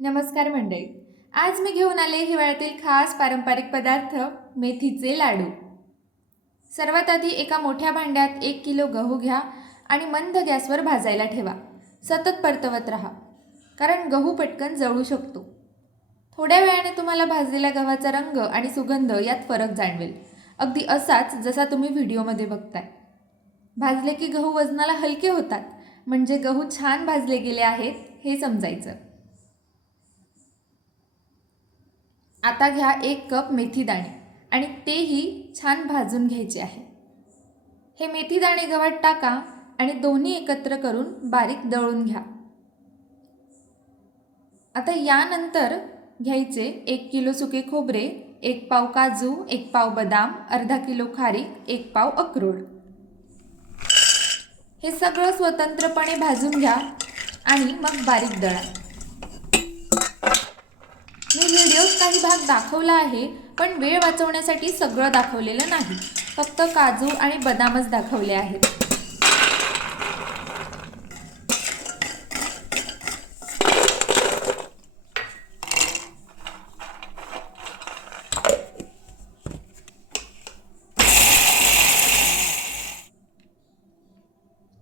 नमस्कार मंडळी. आज मी घेऊन आले हिवाळ्यातील खास पारंपरिक पदार्थ मेथीचे लाडू. सर्वात आधी एका मोठ्या भांड्यात एक किलो गहू घ्या आणि मंद गॅसवर भाजायला ठेवा. सतत परतवत राहा कारण गहू पटकन जळू शकतो. थोड्या वेळाने तुम्हाला भाजलेल्या गव्हाचा रंग आणि सुगंध यात फरक जाणवेल. अगदी असाच जसा तुम्ही व्हिडिओमध्ये बघताय. भाजले की गहू वजनाला हलके होतात. म्हणजे गहू छान भाजले गेले आहेत हे समजायचं. आता घ्या एक कप मेथीदाणे आणि तेही छान भाजून घ्यायचे आहे. हे मेथीदाणे गव्हात टाका आणि दोन्ही एकत्र करून बारीक दळून घ्या. आता यानंतर घ्यायचे एक किलो सुके खोबरे एक पाव काजू एक पाव बदाम अर्धा किलो खारीक एक पाव अक्रोड. हे सगळं स्वतंत्रपणे भाजून घ्या आणि मग बारीक दळा. मी व्हिडिओत काही भाग दाखवला आहे पण वेळ वाचवण्यासाठी सगळं दाखवलेलं नाही. फक्त काजू आणि बदामच दाखवले आहेत.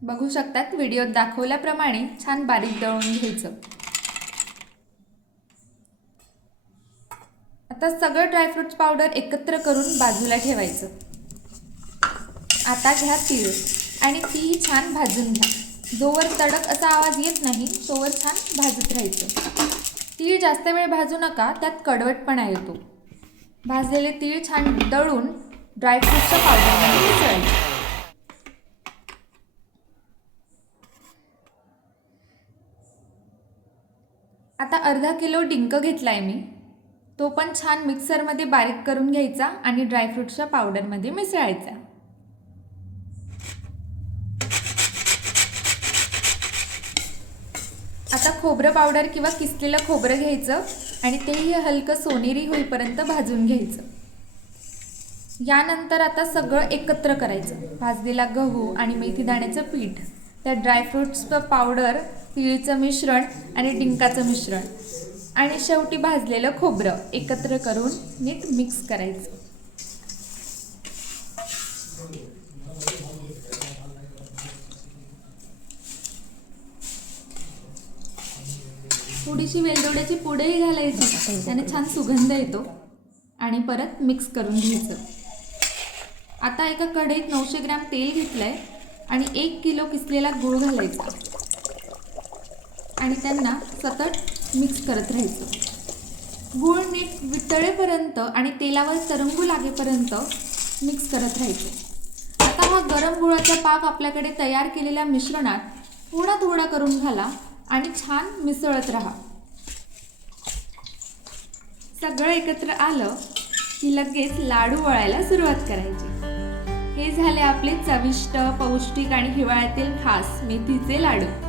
बघू शकतात व्हिडिओत दाखवल्याप्रमाणे छान बारीक दळून घ्यायचं. आता सगळं ड्रायफ्रुट्स पावडर एकत्र करून बाजूला ठेवायचं. आता घ्या तीळ. आणि ती छान भाजून घ्या. जोवर तडक असा आवाज येत नाही तोवर छान भाजत राहायचं. तीळ जास्त वेळ भाजू नका त्यात कडवटपणा येतो. भाजलेले तीळ छान दळून ड्रायफ्रूटच्या पावडरमध्ये मिसळायचे. आता अर्धा किलो डिंक घेतला आहे मी. तो पण छान मिक्सरमध्ये बारीक करून घ्यायचा आणि ड्रायफ्रूटच्या पावडरमध्ये मिसळायचा. आता खोबरं पावडर किंवा किसलेलं खोबरं घ्यायचं आणि तेही हलकं सोनेरी होईपर्यंत भाजून घ्यायचं. यानंतर आता सगळं एकत्र करायचं. भाजलेला गहू आणि मेथी दाण्याचं पीठ त्या ड्रायफ्रुट्सचं पावडर तिळीचं मिश्रण आणि डिंकाचं मिश्रण. आणि शेवटी भाजलेलं खोबरं एकत्र करून नीट मिक्स करायचं. थोडीशी वेलदोड्याची पुडेही घालायची. त्याने छान सुगंध येतो. आणि परत मिक्स करून घ्यायचं. आता एका कढईत नऊशे ग्रॅम तेल घेतलंय आणि एक किलो किसलेला गूळ घालायचा. आणि त्यांना सतत मिक्स करत राहायचं. गूळ नीट वितळेपर्यंत आणि तेलावर तरंगू लागेपर्यंत मिक्स करत राहायचं. आता हा गरम गुळाचा पाक आपल्याकडे तयार केलेल्या मिश्रणात थोडा थोडा करून घाला आणि छान मिसळत राहा. सगळं एकत्र आलं की लगेच लाडू वळायला सुरुवात करायची. हे झाले आपले चविष्ट पौष्टिक आणि हिवाळ्यातील खास मेथीचे लाडू.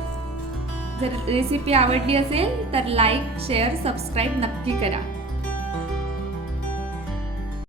जर रेसिपी आवडली असेल तर लाईक शेअर सबस्क्राईब नक्की करा.